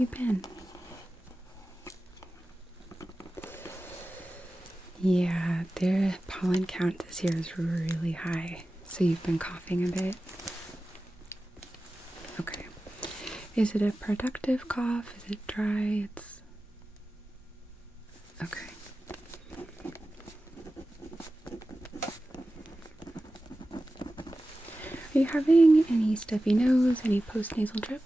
you been? Yeah, their pollen count this year is really high, so you've been coughing a bit. Okay. Is it a productive cough? Is it dry? Okay. Are you having any stuffy nose, any postnasal drip?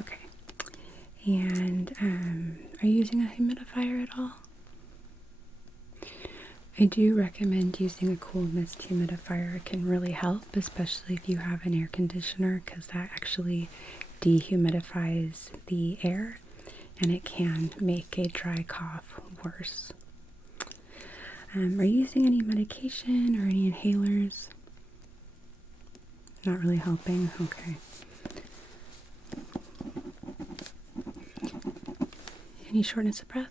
Okay. And are you using a humidifier at all? I do recommend using a cool mist humidifier. It can really help, especially if you have an air conditioner, because that actually dehumidifies the air and it can make a dry cough worse. Are you using any medication or any inhalers? Not really helping? Okay. Any shortness of breath?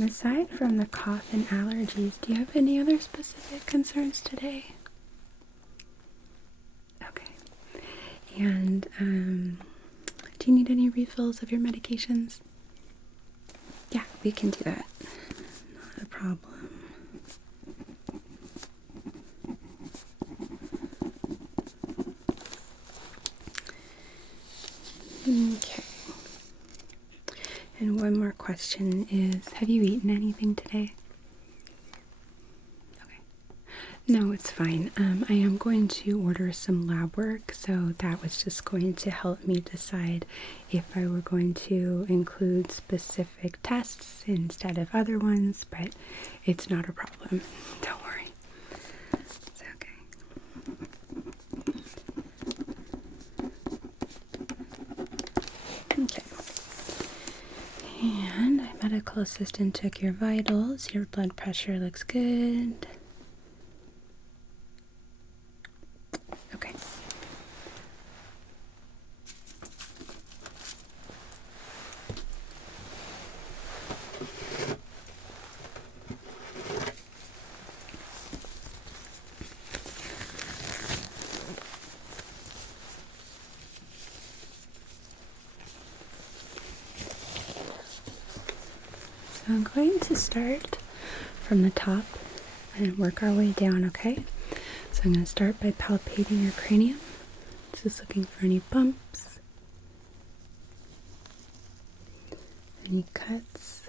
Aside from the cough and allergies, do you have any other specific concerns today? Okay. And do you need any refills of your medications? Yeah, we can do that. Not a problem. Okay. And one more question is, have you eaten anything today? Okay. No, it's fine. I am going to order some lab work, so that was just going to help me decide if I were going to include specific tests instead of other ones, but it's not a problem. Don't worry. It's okay. Okay. And my medical assistant took your vitals. Your blood pressure looks good. Okay. So I'm going to start from the top and work our way down, okay? So I'm going to start by palpating your cranium. Just looking for any bumps, any cuts,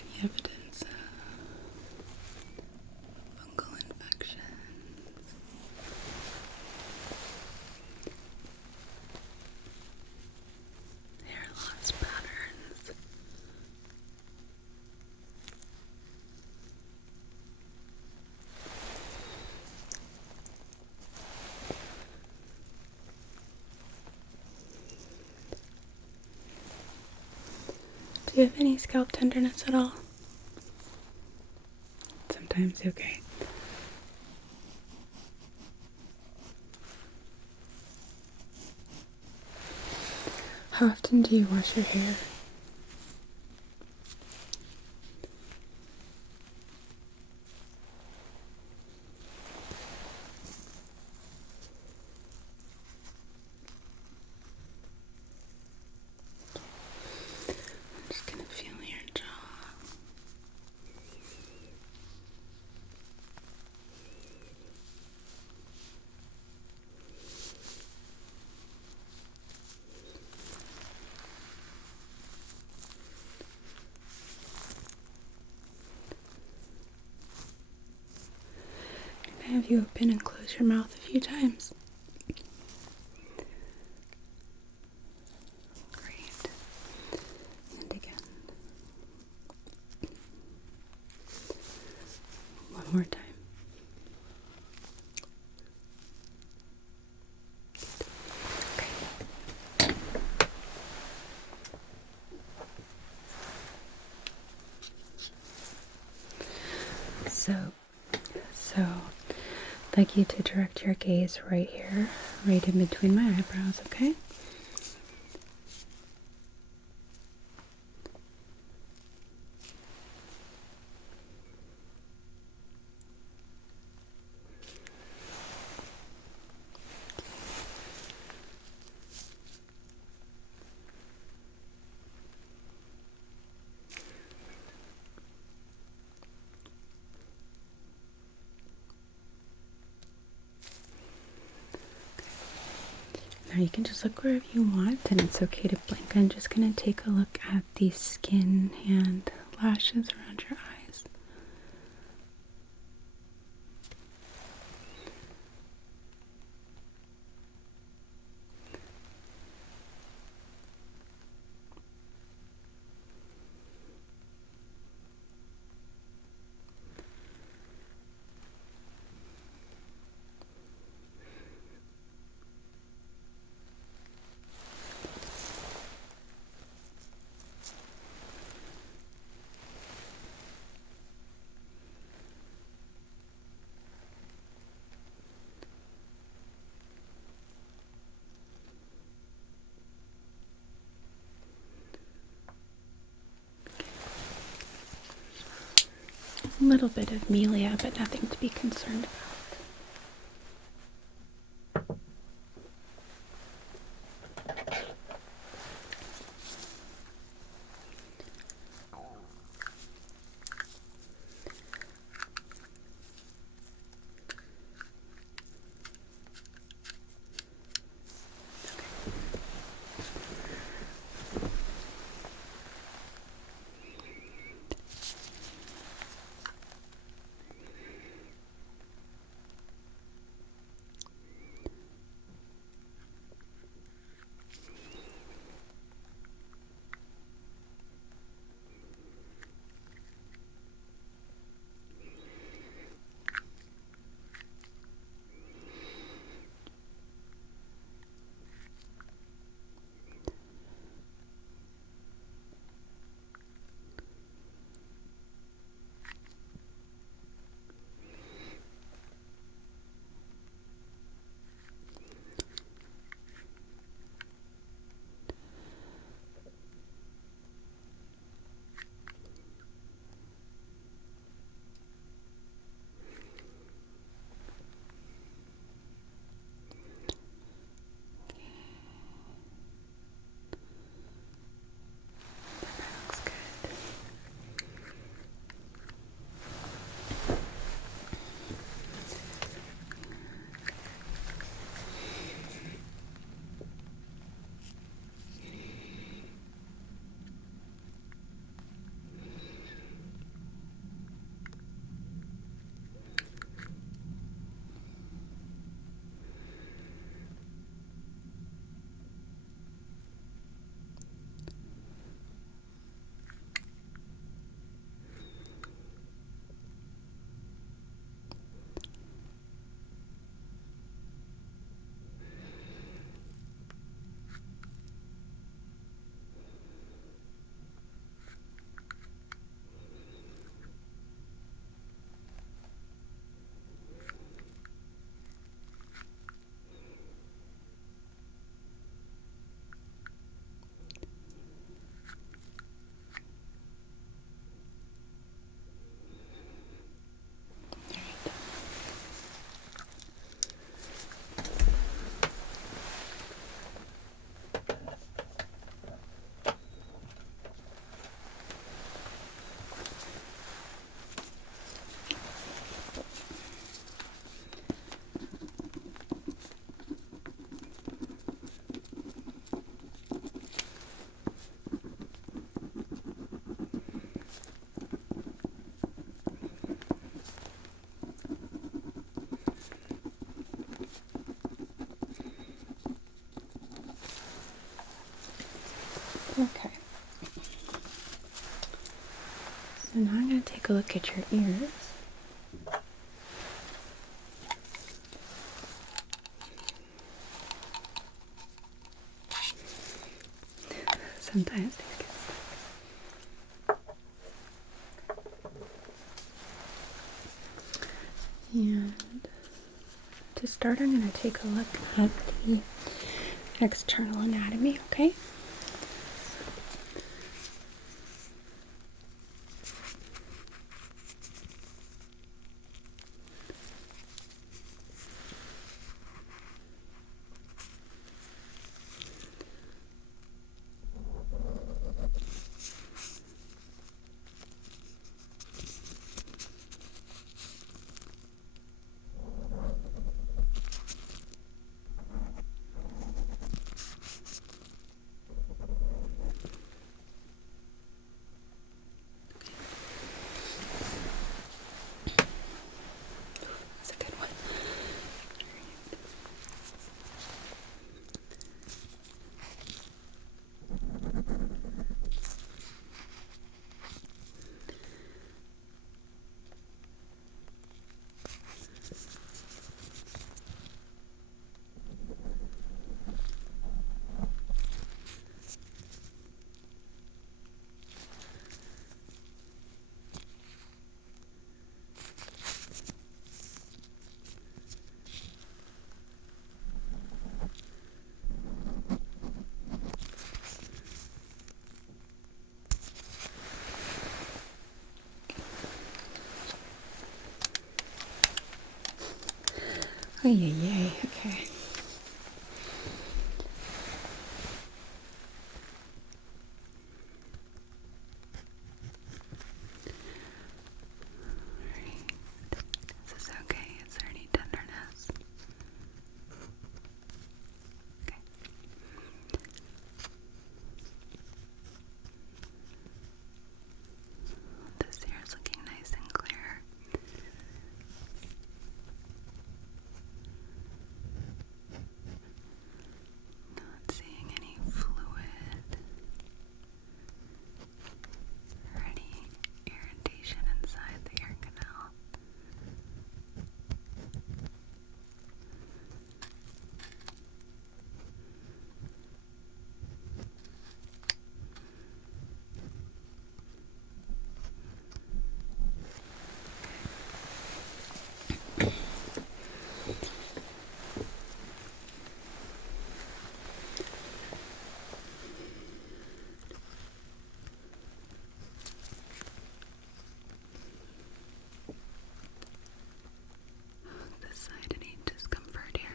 any evidence of fungal infections. Hair loss patterns. Do you have any scalp tenderness at all? Sometimes, okay. How often do you wash your hair? I'm just gonna feel your jaw. Can I have you open and close your mouth a few times? Great. And again. One more time. Okay. So like you to direct your gaze right here, right in between my eyebrows, okay? Now you can just look wherever you want, and it's okay to blink. I'm just going to take a look at the skin and lashes around your eyes. A little bit of melia, but nothing to be concerned about. Okay. So now I'm going to take a look at your ears. Sometimes these get stuck. And start, I'm going to take a look at the external anatomy, okay? Oh, yay, okay. Alright. Is this okay? Is there any tenderness? Okay. This here is looking nice and clear. Not seeing any fluid or any irritation inside the ear canal. This side, any discomfort here?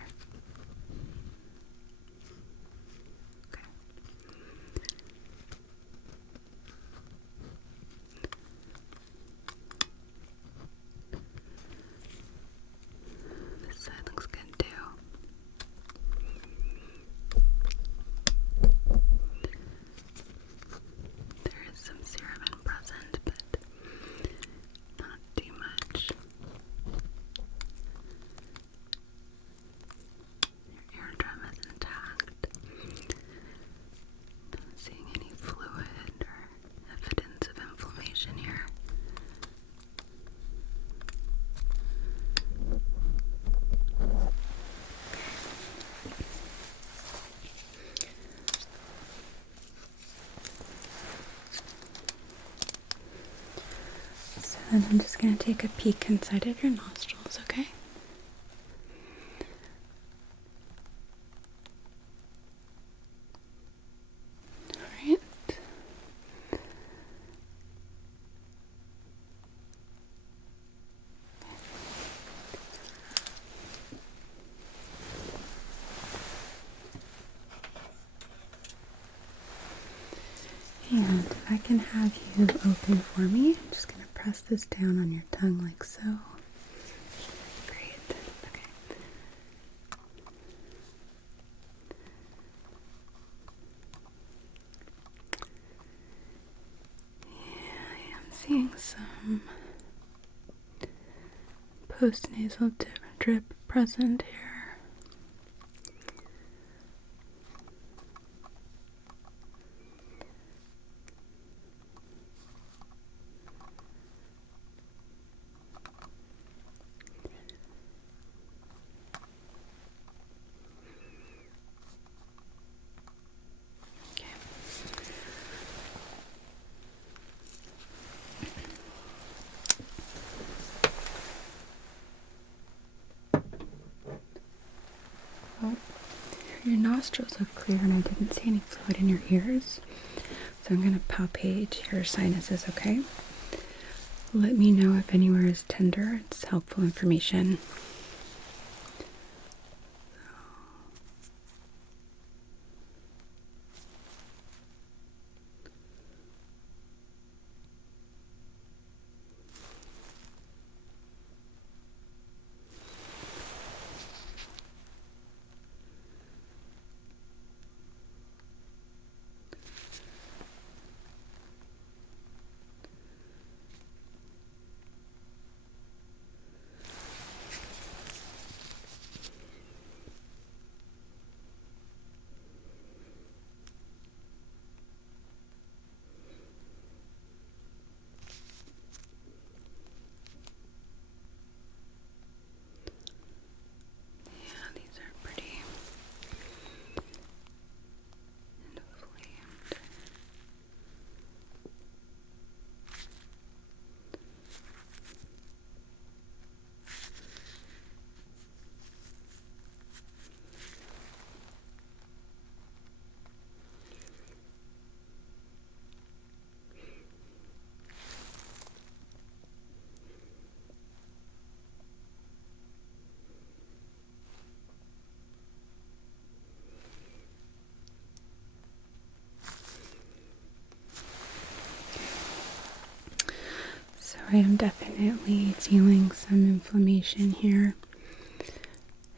Okay. This side looks good too. There is some serum present, but not too much. Your eardrum is intact. Not seeing any fluid or evidence of inflammation here. So then I'm just going to take a peek inside of your nostrils, okay? Alright. And if I can have you open for me, I'm just going to press this down on your tongue like so. Great. Okay. Yeah, I am seeing some postnasal drip present here. nostrils look clear and I didn't see any fluid in your ears. So I'm going to palpate your sinuses, okay? Let me know if anywhere is tender. It's helpful information. I am definitely feeling some inflammation here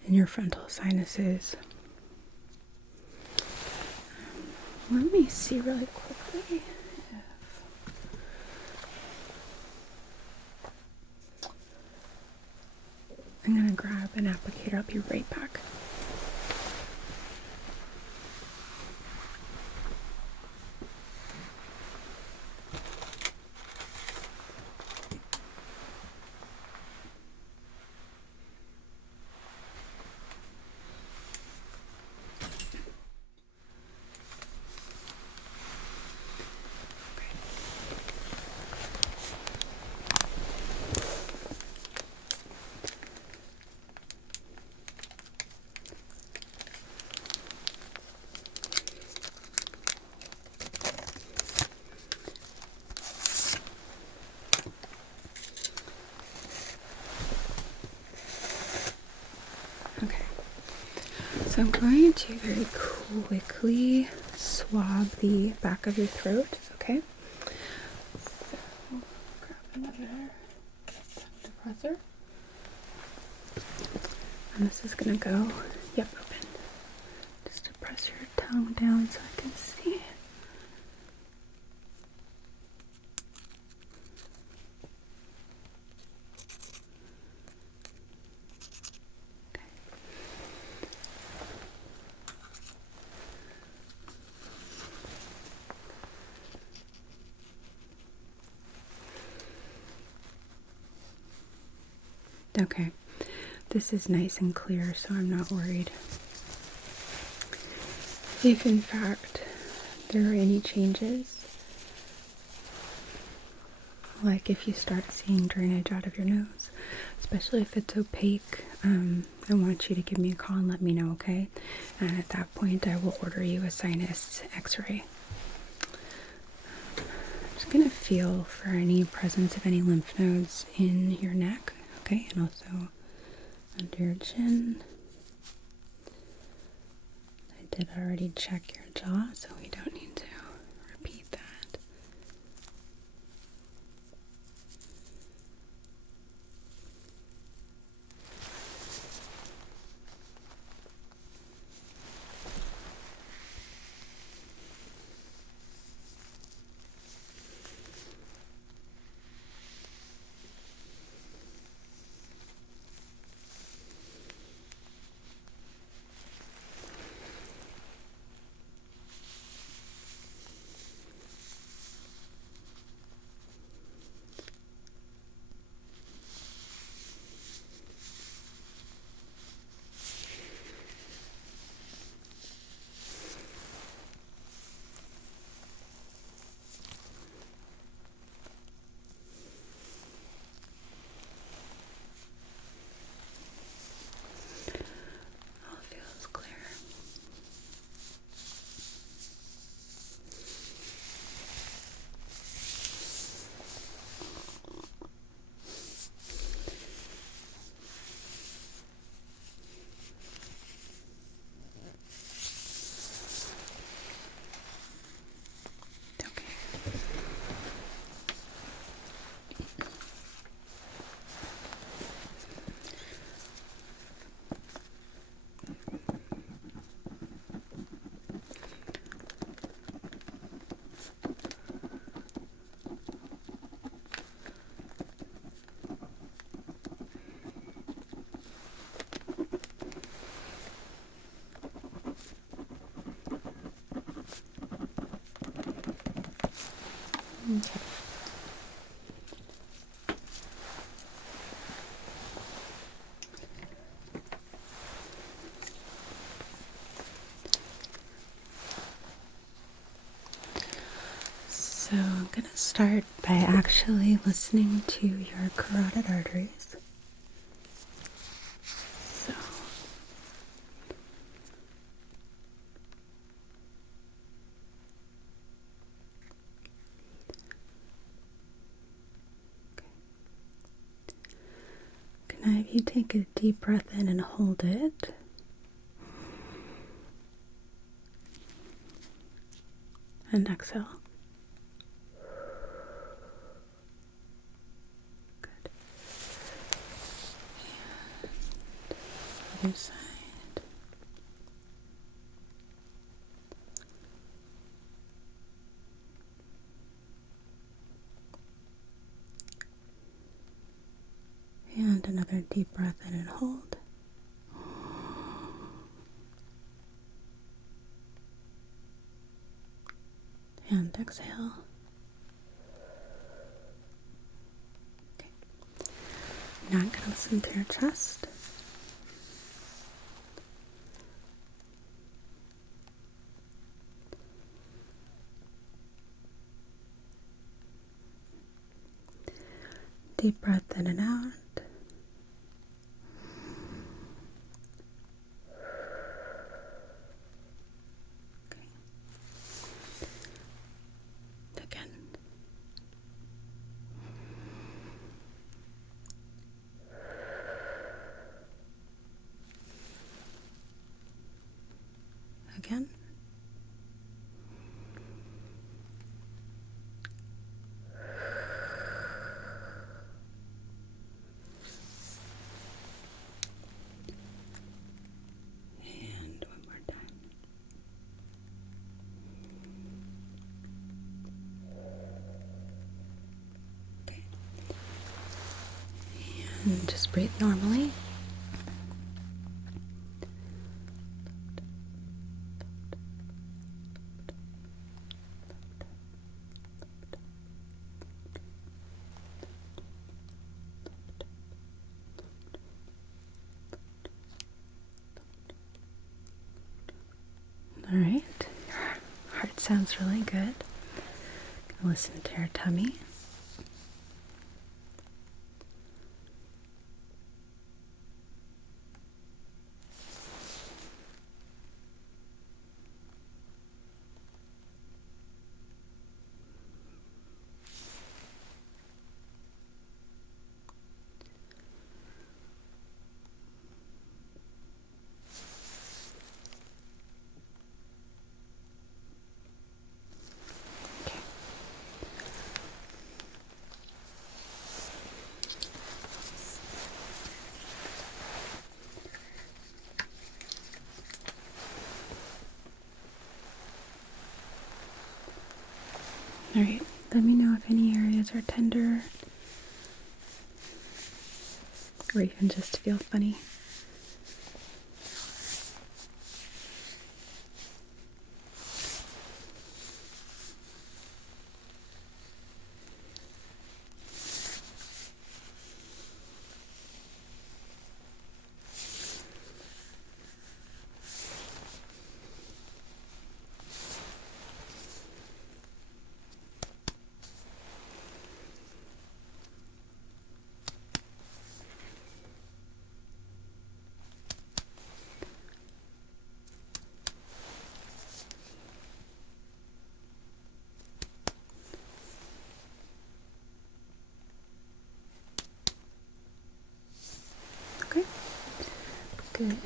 in your frontal sinuses. Let me see really quickly I'm going to grab an applicator. I'll be right back. So I'm going to very quickly swab the back of your throat, okay? So grab another depressor. And this is gonna go, yep, open. Just to press your tongue down so I can see. Okay, this is nice and clear, so I'm not worried. If in fact there are any changes, like if you start seeing drainage out of your nose, especially if it's opaque, I want you to give me a call and let me know, okay? And at that point I will order you a sinus x-ray. I'm just gonna feel for any presence of any lymph nodes in your neck. Okay, and also under your chin. I did already check your jaw, so we don't need to repeat that. Okay. So I'm going to start by actually listening to your carotid arteries. So can I have you take a deep breath in and hold it? And exhale. Good. And other side. And another deep breath in and hold. And exhale. Okay. Now I'm going to listen to your chest. Deep breath in and out. Okay. Again. Again. And one more time. Okay. And just breathe normally. All right. Your heart sounds really good. Listen to your tummy. Okay. All right. Let me know if any areas are tender or even just feel funny. Okay. Good.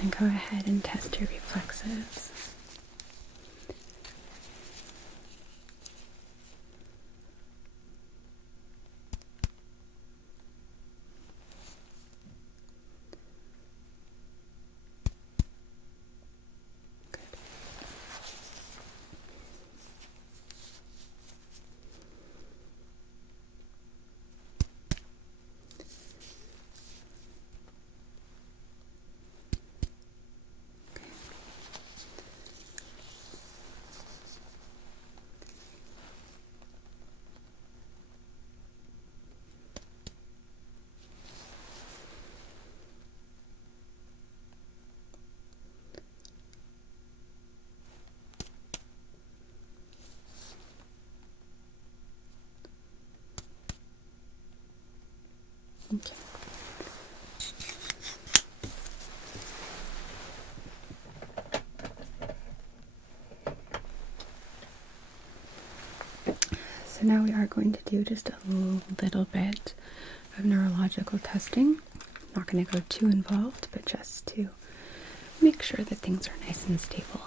And go ahead and test your reflexes. Okay. So now we are going to do just a little bit of neurological testing. I'm not going to go too involved, but just to make sure that things are nice and stable.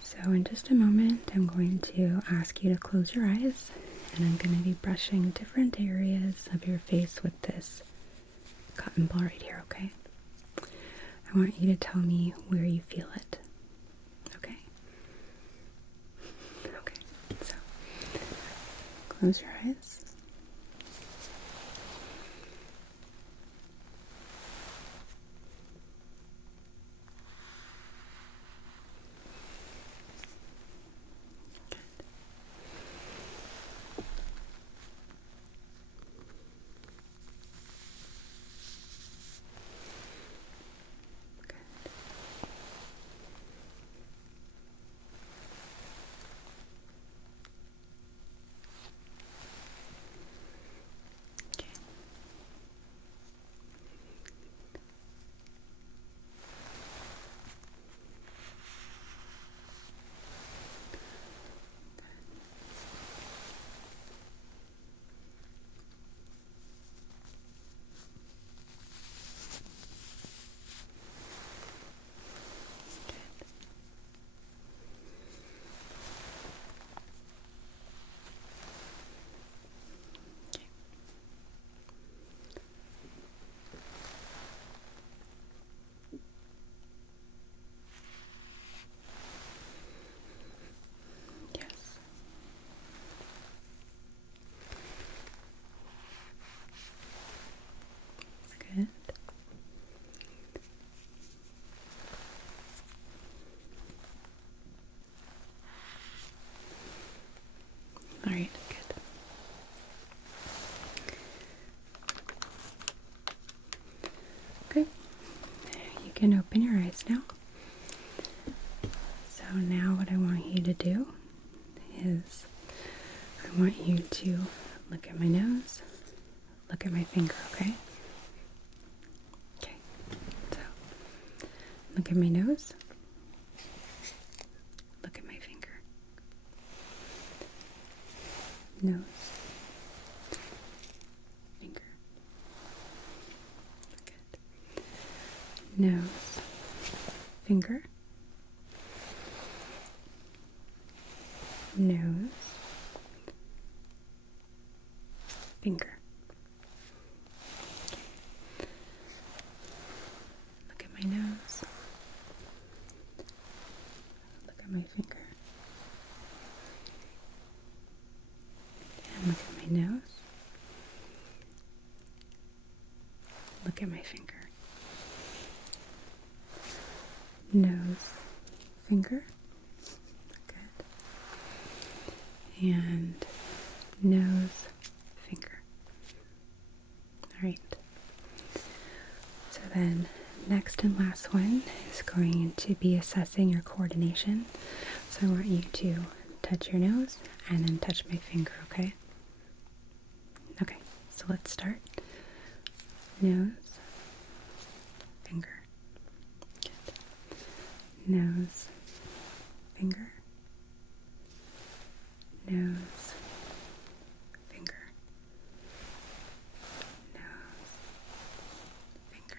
So in just a moment, I'm going to ask you to close your eyes, and I'm going to be brushing different areas of your face with this cotton ball right here, okay? I want you to tell me where you feel it, okay? Okay, so close your eyes. Good. All right, good. Okay, you can open your eyes now. So now what I want you to do is I want you to look at my nose, look at my finger, okay? Okay, so look at my nose, look at my finger, nose, finger, good, nose, finger, nose, finger. Look at my nose. Look at my finger. And look at my nose. Look at my finger. Nose, finger. Good. And nose, finger. Alright. So then, next and last one is going to be assessing your coordination. So I want you to touch your nose and then touch my finger, okay? Okay, so let's start. Nose, finger. Good. Nose, finger. Nose, finger. Nose, finger.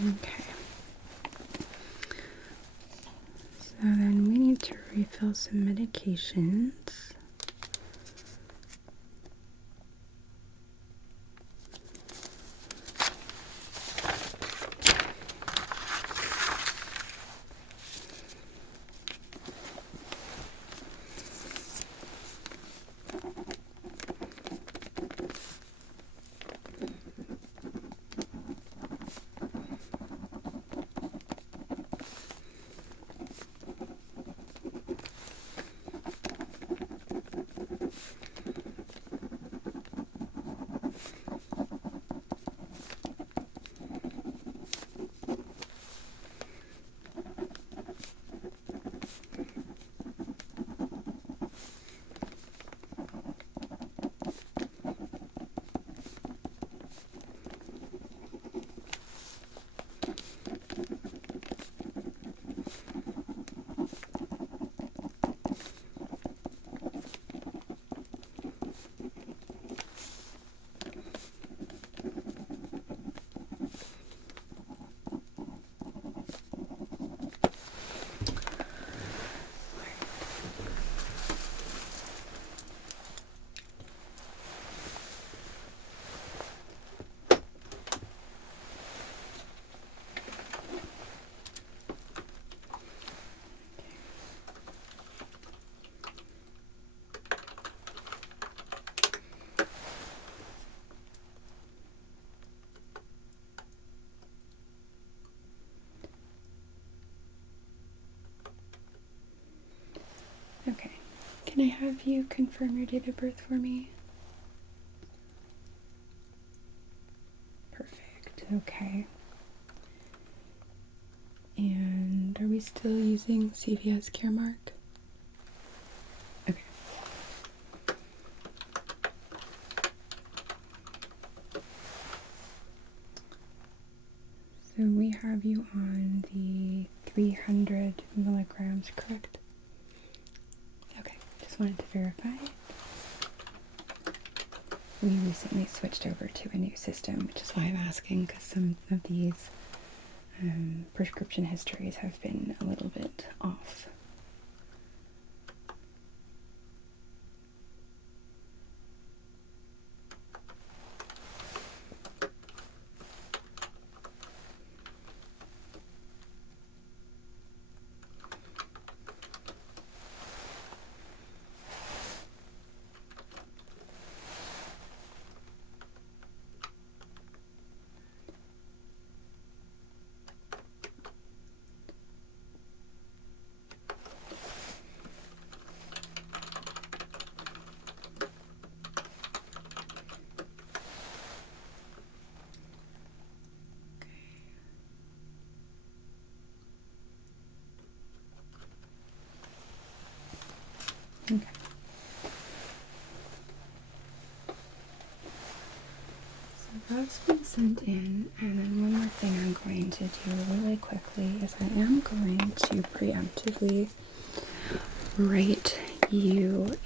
Okay. So then we need to refill some medications. Okay. Can I have you confirm your date of birth for me? Perfect. Okay. And are we still using CVS Caremark? Okay. So we have you on the 300 milligrams, correct? Okay, just wanted to verify. We recently switched over to a new system, which is why I'm asking, because some of these prescription histories have been a little bit off. Okay. So that's been sent in, and then one more thing I'm going to do really quickly is I am going to preemptively write you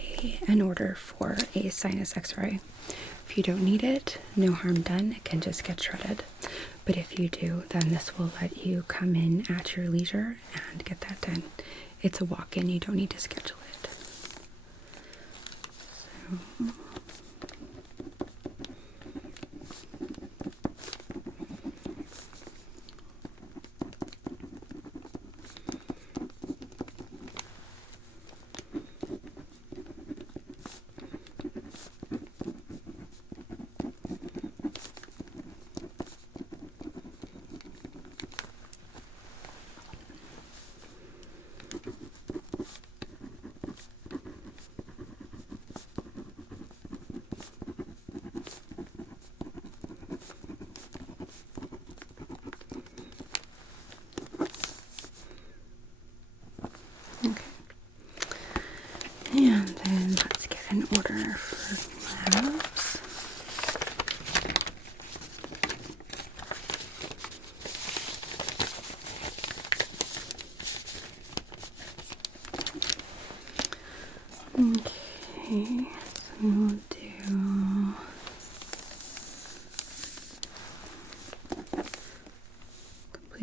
an order for a sinus x-ray. If you don't need it, no harm done, it can just get shredded. But if you do, then this will let you come in at your leisure and get that done. It's a walk-in, you don't need to schedule it. So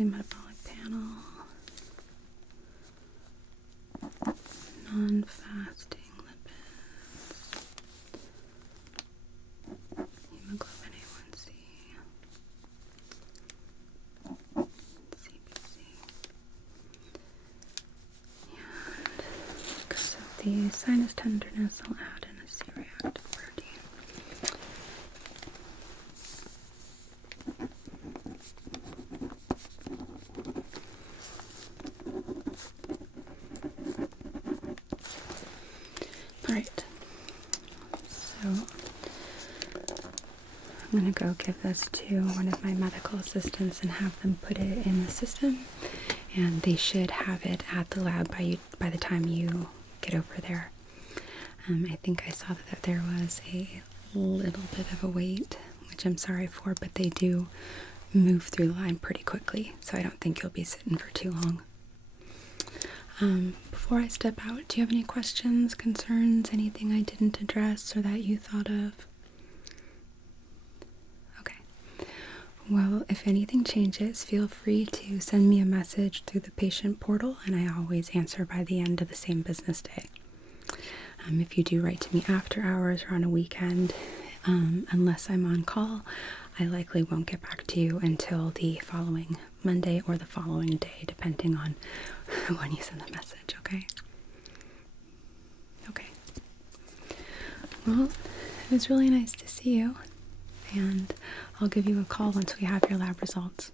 monthly metabolic panel. Non-fasting lipids. Hemoglobin A1C. CBC. And because of the sinus tenderness, I'll add in a C-reactive protein. Alright, so I'm going to go give this to one of my medical assistants and have them put it in the system, and they should have it at the lab by the time you get over there. I think I saw that there was a little bit of a wait, which I'm sorry for, but they do move through the line pretty quickly, so I don't think you'll be sitting for too long. Before I step out, do you have any questions, concerns, anything I didn't address or that you thought of? Okay. Well, if anything changes, feel free to send me a message through the patient portal, and I always answer by the end of the same business day. If you do write to me after hours or on a weekend, unless I'm on call, I likely won't get back to you until the following Monday or the following day, depending on when you send the message, okay? Okay. Well, it was really nice to see you, and I'll give you a call once we have your lab results.